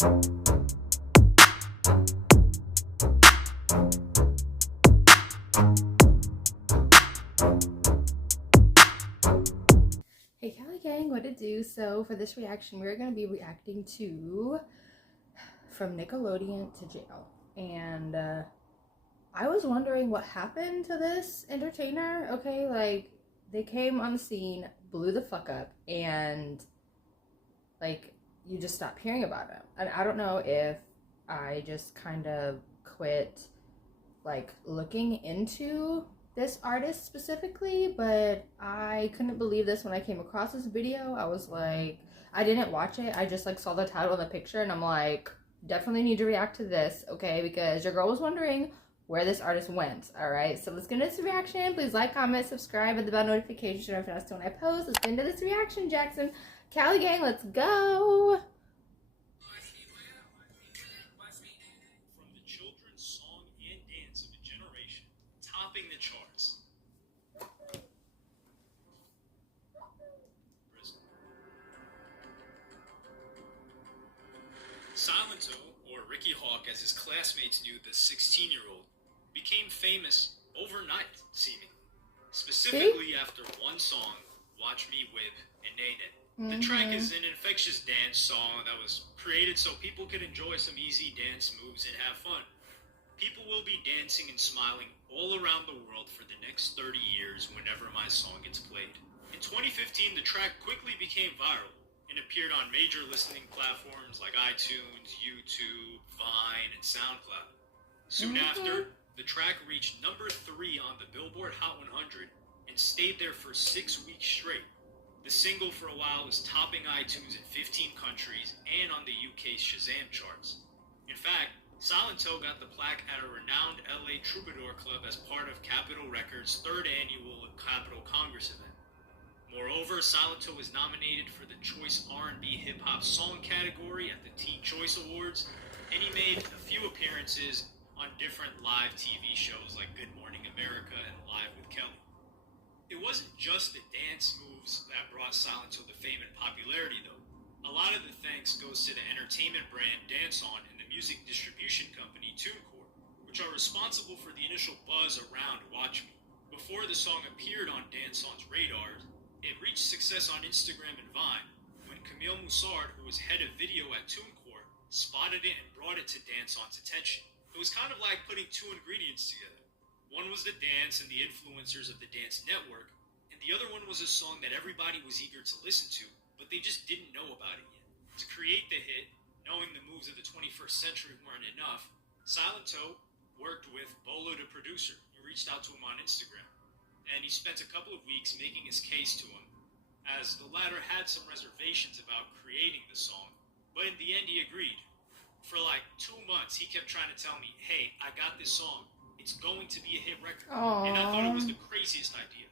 Hey Cali gang, what to do? So for this reaction, we're going to be reacting to From Nickelodeon to Jail. And I was wondering what happened to this entertainer. Okay, like they came on the scene, blew the fuck up, and like you just stopped hearing about them. And I don't know if I just kind of quit like looking into this artist specifically, but I couldn't believe this when I came across this video. I was like, I didn't watch it. I just like saw the title and the picture and I'm like, definitely need to react to this, okay? Because your girl was wondering where this artist went, all right? So let's get into this reaction. Please like, comment, subscribe, and the bell notification so you don't know when I post. Let's get into this reaction, Jackson. Cali gang, let's go. The charts. Silento, or Ricky Hawk as his classmates knew the 16-year-old, became famous overnight, seemingly. Specifically after one song, Watch Me Whip and Nay Nay. The track is an infectious dance song that was created so people could enjoy some easy dance moves and have fun. People will be dancing and smiling all around the world for the next 30 years whenever my song gets played. In 2015, the track quickly became viral and appeared on major listening platforms like iTunes, YouTube, Vine, and SoundCloud. Soon after, the track reached number 3 on the Billboard Hot 100 and stayed there for 6 weeks straight. The single for a while was topping iTunes in 15 countries and on the UK's Shazam charts. In fact, Silento got the plaque at a renowned LA Troubadour Club as part of Capitol Records' 3rd annual Capitol Congress event. Moreover, Silento was nominated for the Choice R&B Hip Hop Song category at the Teen Choice Awards, and he made a few appearances on different live TV shows like Good Morning America and Live with Kelly. It wasn't just the dance moves that brought Silento to fame and popularity, though. A lot of the thanks goes to the entertainment brand Dance On and the music distribution company TuneCore, which are responsible for the initial buzz around Watch Me. Before the song appeared on Dance On's radar, it reached success on Instagram and Vine when Camille Moussard, who was head of video at TuneCore, spotted it and brought it to Dance On's attention. It was kind of like putting two ingredients together. One was the dance and the influencers of the dance network, and the other one was a song that everybody was eager to listen to, but they just didn't know about it yet. To create the hit, knowing the moves of the 21st century weren't enough, Silento worked with Bolo, the producer. He reached out to him on Instagram, and he spent a couple of weeks making his case to him, as the latter had some reservations about creating the song, but in the end he agreed. For like 2 months, he kept trying to tell me, hey, I got this song. It's going to be a hit record. And I thought it was the craziest idea.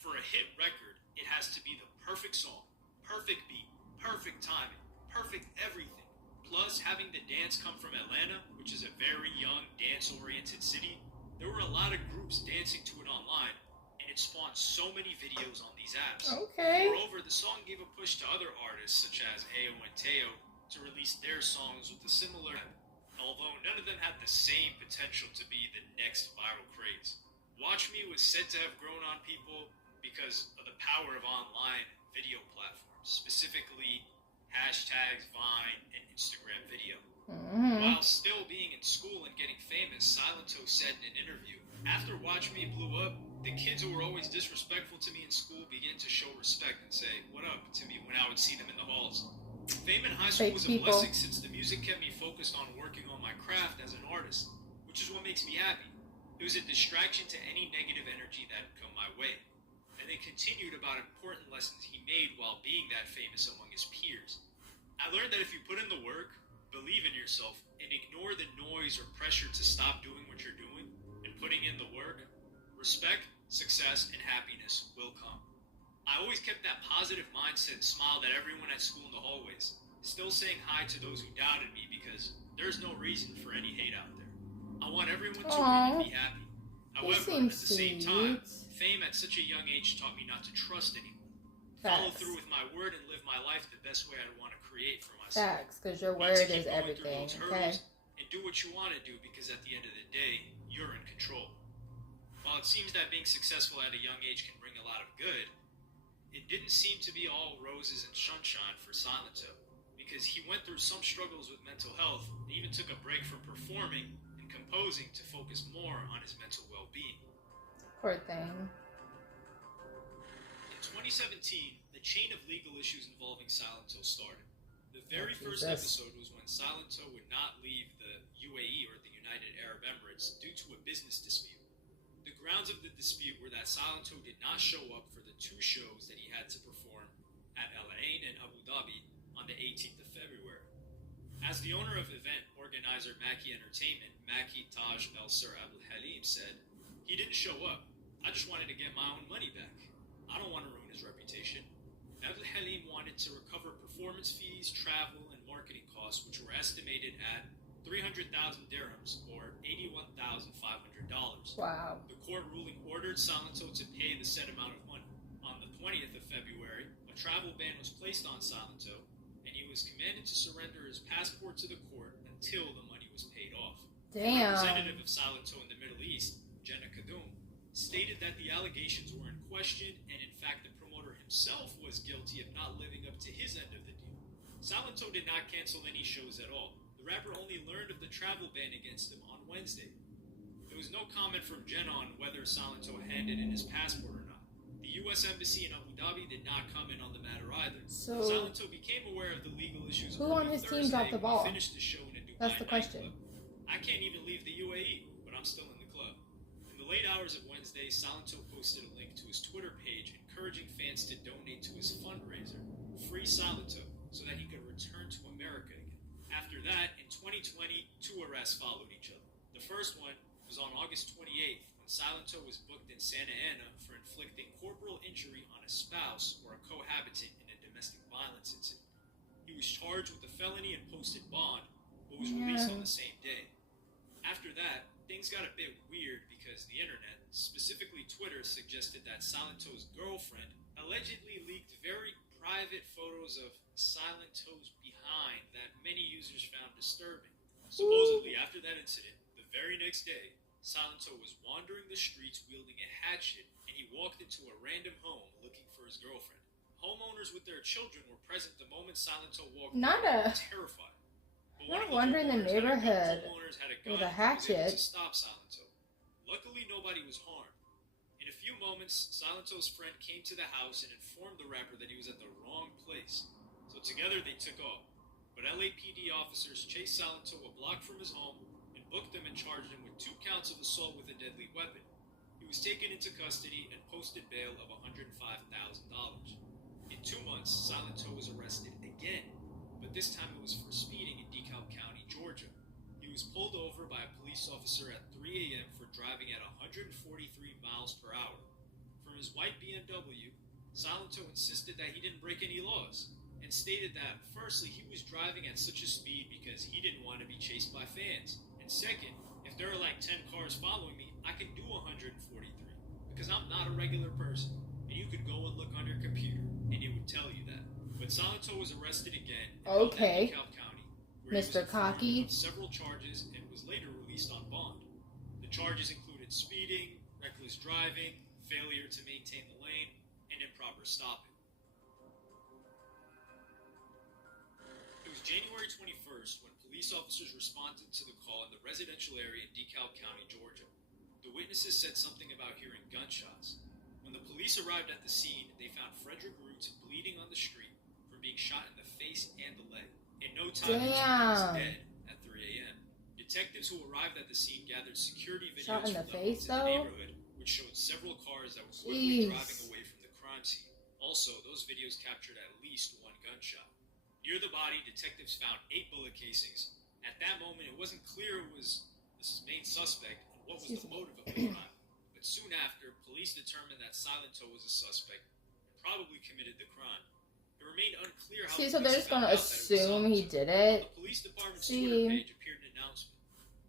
For a hit record, it has to be the perfect song, perfect beat, perfect timing, perfect everything. Plus, having the dance come from Atlanta, which is a very young, dance-oriented city, there were a lot of groups dancing to it online, and it spawned so many videos on these apps. Okay. Moreover, the song gave a push to other artists, such as Heyy and Teo, to release their songs with a similar, although none of them had the same potential to be the next viral craze. Watch Me was said to have grown on people because of the power of online video platforms, specifically hashtags, Vine, and Instagram video. While still being in school and getting famous, Silento said in an interview, after Watch Me blew up, the kids who were always disrespectful to me in school began to show respect and say, what up, to me when I would see them in the halls. Fame in high school was a blessing since the music kept me focused on working on my craft as an artist, which is what makes me happy. It was a distraction to any negative energy that had come my way. And they continued about important lessons he made while being that famous among his peers. I learned that if you put in the work, believe in yourself, and ignore the noise or pressure to stop doing what you're doing, and putting in the work, respect, success, and happiness will come. I always kept that positive mindset and smiled at everyone at school in the hallways, still saying hi to those who doubted me because there's no reason for any hate out there. I want everyone to win and be happy. However, at the same time, fame at such a young age taught me not to trust anyone. follow Facts. through with my word and live my life the best way I want to create for myself. Facts, because your You need word to keep is going through everything, those okay? hurdles and do what you want to do, because at the end of the day, you're in control. While it seems that being successful at a young age can bring a lot of good, it didn't seem to be all roses and sunshine for Silento, because he went through some struggles with mental health and even took a break from performing and composing to focus more on his mental well-being. Poor thing. In 2017, the chain of legal issues involving Silento started. The very first Jesus. episode was when Silento would not leave the UAE, or the United Arab Emirates, due to a business dispute. The grounds of the dispute were that Silento did not show up for the 2 shows that he had to perform at Al Ain and Abu Dhabi on the 18th of February. As the owner of event organizer Maki Entertainment, Maki Taj El Sir Abdul Halim, said, "He didn't show up. I just wanted to get my own money back. I don't want to ruin his reputation." Abdul Halim wanted to recover performance fees, travel, and marketing costs, which were estimated at 300,000 dirhams, or $81,500. Wow. The court ruling ordered Silento to pay the said amount of money. On the 20th of February, a travel ban was placed on Silento, and he was commanded to surrender his passport to the court until the money was paid off. A Damn. representative of Silento in the Middle East, Jenna Kadum, stated that the allegations were in question, and in fact the promoter himself was guilty of not living up to his end of the deal. Silento did not cancel any shows at all. The rapper only learned of the travel ban against him on Wednesday. There was no comment from Jenna on whether Silento handed in his passport or not. The U.S. Embassy in Abu Dhabi did not comment on the matter either. So, Silento became aware of the legal issues who on his team dropped the ball? He finished the show in a Dubai That's the question. nightclub. I can't even leave the UAE, but I'm still in the club. In the late hours of Wednesday, Silento posted a link to his Twitter page encouraging fans to donate to his fundraiser, Free Silento, so that he could return to America again. After that, in 2020, 2 arrests followed each other. The first one was on August 28th, when Silento was booked in Santa Ana for inflicting corporal injury on a spouse or a cohabitant in a domestic violence incident. He was charged with a felony and posted bond, but was released on the same day. After that, things got a bit weird because the internet, specifically Twitter, suggested that Silento's girlfriend allegedly leaked very private photos of Silento's behind that many users found disturbing. Supposedly, after that incident, the very next day, Silento was wandering the streets wielding a hatchet, and he walked into a random home looking for his girlfriend. Homeowners with their children were present the moment Silento walked in, terrified. But one of wandering the neighborhood had a with gun a hatchet. to stop Silento. Luckily, nobody was harmed. In a few moments, Silento's friend came to the house and informed the rapper that he was at the wrong place. So together they took off. But LAPD officers chased Silento a block from his home and booked him and charged him with 2 counts of assault with a deadly weapon. He was taken into custody and posted bail of $105,000. In 2 months, Silento was arrested again, but this time it was for speeding in DeKalb County, Georgia. He was pulled over by a police officer at 3 a.m. for driving at 143 miles per hour. From his white BMW, Silento insisted that he didn't break any laws, and stated that, firstly, he was driving at such a speed because he didn't want to be chased by fans. And second, if there are like 10 cars following me, I can do 143, because I'm not a regular person. And you could go and look on your computer, and it would tell you that. But Silento was arrested again in DeKalb County, where Mr. he was Cocky. of several charges and was later released on bond. The charges included speeding, reckless driving, failure to maintain the lane, and improper stopping. It was January 21st when police officers responded to the call in the residential area in DeKalb County, Georgia. The witnesses said something about hearing gunshots. When the police arrived at the scene, they found Frederick Roots bleeding on the street from being shot in the face and the leg. In no time, he was dead at 3 a.m. Detectives who arrived at the scene gathered security videos from the neighborhood, which showed several cars that were quickly driving away from the crime scene. Also, those videos captured at least 1 gunshot. Near the body, detectives found 8 bullet casings. At that moment, it wasn't clear who was the main suspect and what was the motive of the crime. But soon after, police determined that Silento was a suspect and probably committed the crime. It remained unclear how so they're just going to assume he did it. On the police department's Twitter page appeared an announcement.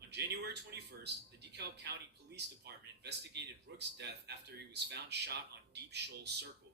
On January 21st, the DeKalb County Police Department investigated Rook's death after he was found shot on Deep Shoal Circle.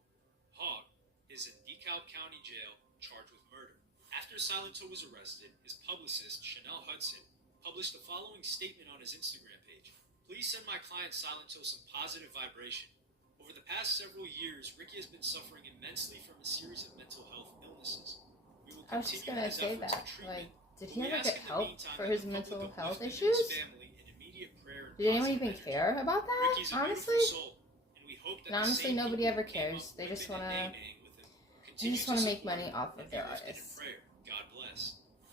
Hogg, is in DeKalb County Jail, charged with murder. After Silento was arrested, his publicist, Chanel Hudson, published the following statement on his Instagram page. Please send my client Silento some positive vibration. Over the past several years, Ricky has been suffering immensely from a series of mental health illnesses. We will I was just continue gonna his say efforts that. of treatment. Like, did he We ever ask get in the help meantime for that his the public mental health uplift him and issues? his family in immediate prayer and Did anyone positive even energy. care about that? Ricky's a Honestly? beautiful soul, and we hope that And the honestly, same nobody people ever who came cares. up They with just him and wanna- nay-nay with him They continue just to want to make support money him off of and be their lifted in artists. prayer. God bless.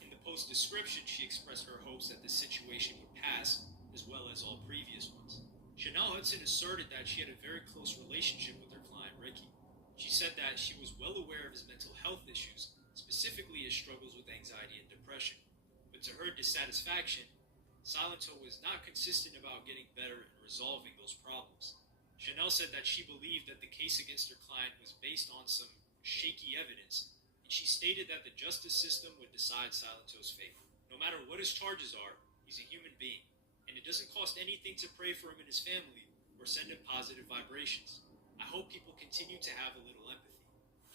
In the post description, she expressed her hopes that this situation would pass, as well as all previous ones. Chanel Hudson asserted that she had a very close relationship with her client, Ricky. She said that she was well aware of his mental health issues, specifically his struggles with anxiety and depression. But to her dissatisfaction, Silento was not consistent about getting better and resolving those problems. Chanel said that she believed that the case against her client was based on some shaky evidence, and she stated that the justice system would decide Silento's fate. No matter what his charges are, he's a human being, and it doesn't cost anything to pray for him and his family or send him positive vibrations. I hope people continue to have a little empathy.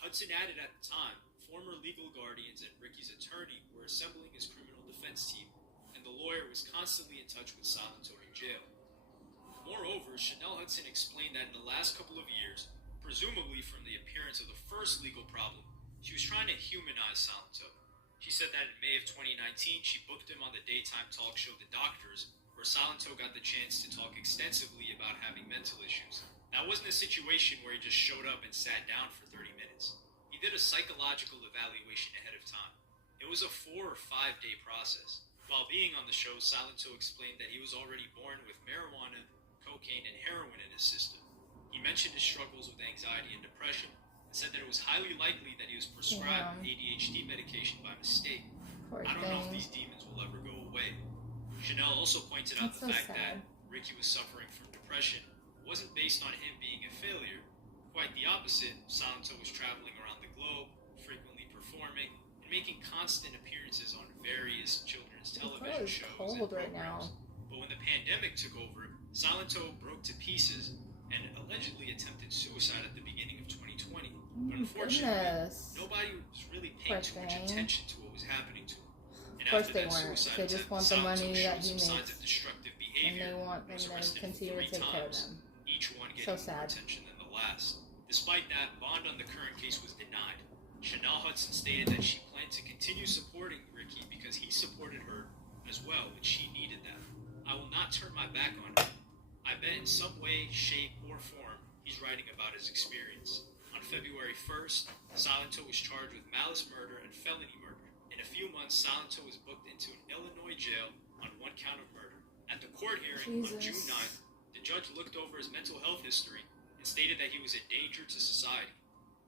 Hudson added at the time, former legal guardians and Ricky's attorney were assembling his criminal defense team, and the lawyer was constantly in touch with Silento in jail. Moreover, Chanel Hudson explained that in the last couple of years, presumably from the appearance of the first legal problem, she was trying to humanize Silento. She said that in May of 2019, she booked him on the daytime talk show The Doctors, where Silento got the chance to talk extensively about having mental issues. That wasn't a situation where he just showed up and sat down for 30 minutes. He did a psychological evaluation ahead of time. It was a 4 or 5 day process. While being on the show, Silento explained that he was already born with marijuana, cocaine, and heroin in his system. He mentioned his struggles with anxiety and depression, and said that it was highly likely that he was prescribed ADHD medication by mistake. I don't know if these demons will ever go away. Chanel also pointed out the fact that Ricky was suffering from depression wasn't based on him being a failure. Quite the opposite, Silento was traveling around the globe, frequently performing, and making constant appearances on various children's television shows and programs. But when the pandemic took over, Silento broke to pieces and allegedly attempted suicide at the beginning of 2020. But unfortunately, nobody was really paying too much attention to what was happening to him. And of course after they that weren't. suicide They just attempt, want the money Silento that showed he some signs makes, of destructive and behavior. they want them Was to arrested continue to 3 take care of times, them. each one So getting more sad. attention than the last. Despite that, bond on the current case was denied. Chanel Hudson stated that she planned to continue supporting Ricky because he supported her as well when she needed that. I will not turn my back on him. I bet in some way, shape, or form, he's writing about his experience. On February 1st, Silento was charged with malice murder and felony murder. In a few months, Silento was booked into an Illinois jail on 1 count of murder. At the court hearing on June 9th, the judge looked over his mental health history and stated that he was a danger to society.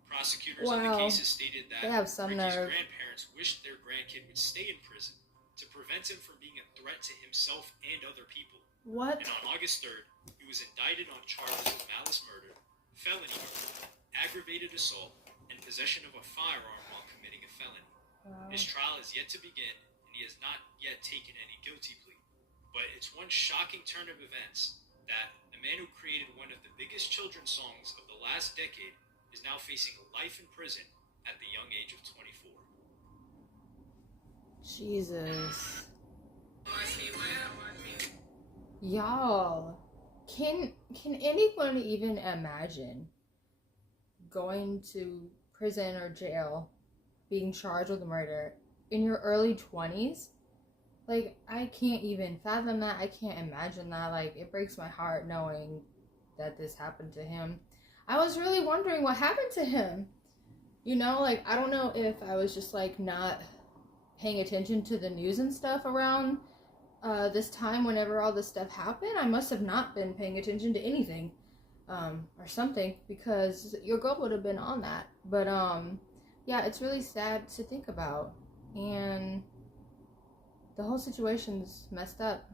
Prosecutors in the cases stated that Ricky's grandparents wished their grandkid would stay in prison to prevent him from being a threat to himself and other people. What? And on August 3rd, he was indicted on charges of malice murder, felony murder, aggravated assault, and possession of a firearm while committing a felony. His trial is yet to begin, and he has not yet taken any guilty plea. But it's one shocking turn of events that the man who created one of the biggest children's songs of the last decade is now facing life in prison at the young age of 24. Jesus. Y'all, can anyone even imagine going to prison or jail, being charged with murder in your early 20s? Like, I can't even fathom that. I can't imagine that. Like, it breaks my heart knowing that this happened to him. I was really wondering what happened to him. You know, like, I don't know if I was just, like, not paying attention to the news and stuff around this time whenever all this stuff happened. I must have not been paying attention to anything or something, because your girl would have been on that. But, yeah, it's really sad to think about. And the whole situation's messed up.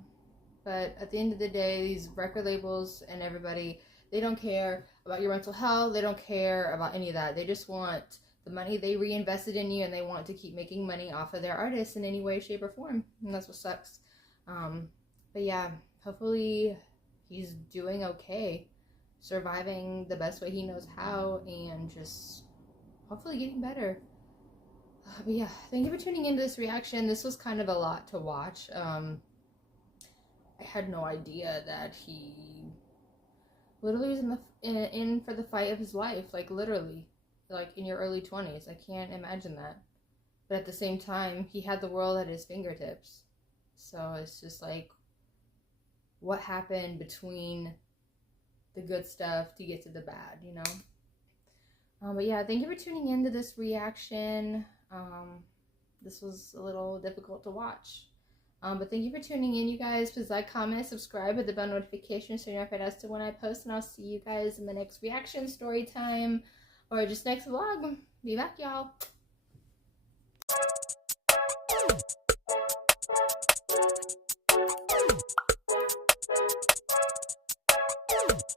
But at the end of the day, these record labels and everybody, they don't care about your mental health. They don't care about any of that. They just want the money they reinvested in you, and they want to keep making money off of their artists in any way, shape, or form. And that's what sucks. But yeah, hopefully he's doing okay, surviving the best way he knows how, and just hopefully getting better. But yeah, thank you for tuning into this reaction. This was kind of a lot to watch. I had no idea that he literally was in for the fight of his life, like literally, like in your early 20s. I can't imagine that. But at the same time, he had the world at his fingertips. So it's just like, what happened between the good stuff to get to the bad, you know? But yeah, thank you for tuning into this reaction. This was a little difficult to watch. But thank you for tuning in, you guys. Please like, comment, subscribe, hit the bell notification so you're notified as to when I post. And I'll see you guys in the next reaction, story time, or just next vlog. Be back, y'all.